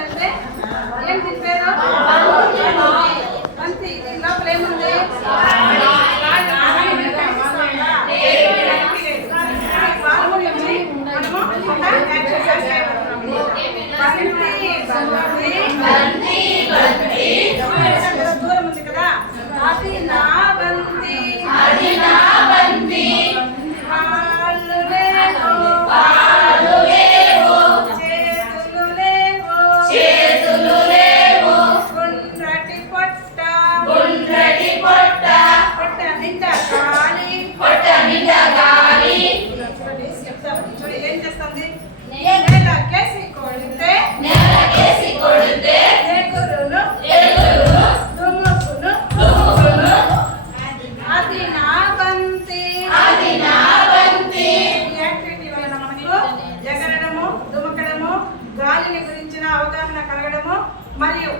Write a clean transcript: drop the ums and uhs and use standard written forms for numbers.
ఏమైందంటే ఏంటి పేరు బంతి. దీని లోపల ఏముంది? దూరం ఉంది కదా. అది నా బంతి, అది నా బంతి, కాళ్ళు లేవు, కాళ్ళు లేవు, చేతులు లేవు, చేతులు లేవు, గుండ్రటి పొట్ట, గుండ్రటి పొట్ట, పొట్ట నిండా గాలి, పొట్ట నిండా గాలి. చూడు ఏం చేస్తుంది? నేలకేసి కొడితే, నేలకేసి కొడితే ఎగురును, ఎగురును, దుమ్ముకును, దుమ్ముకును. అది నా బంతి, అది నా బంతి. ఈ యాక్టివిటీ వలన మనకు ఎగరడము, దుమకడము, గాలిని గురించిన అవగాహన కలగడము మరియు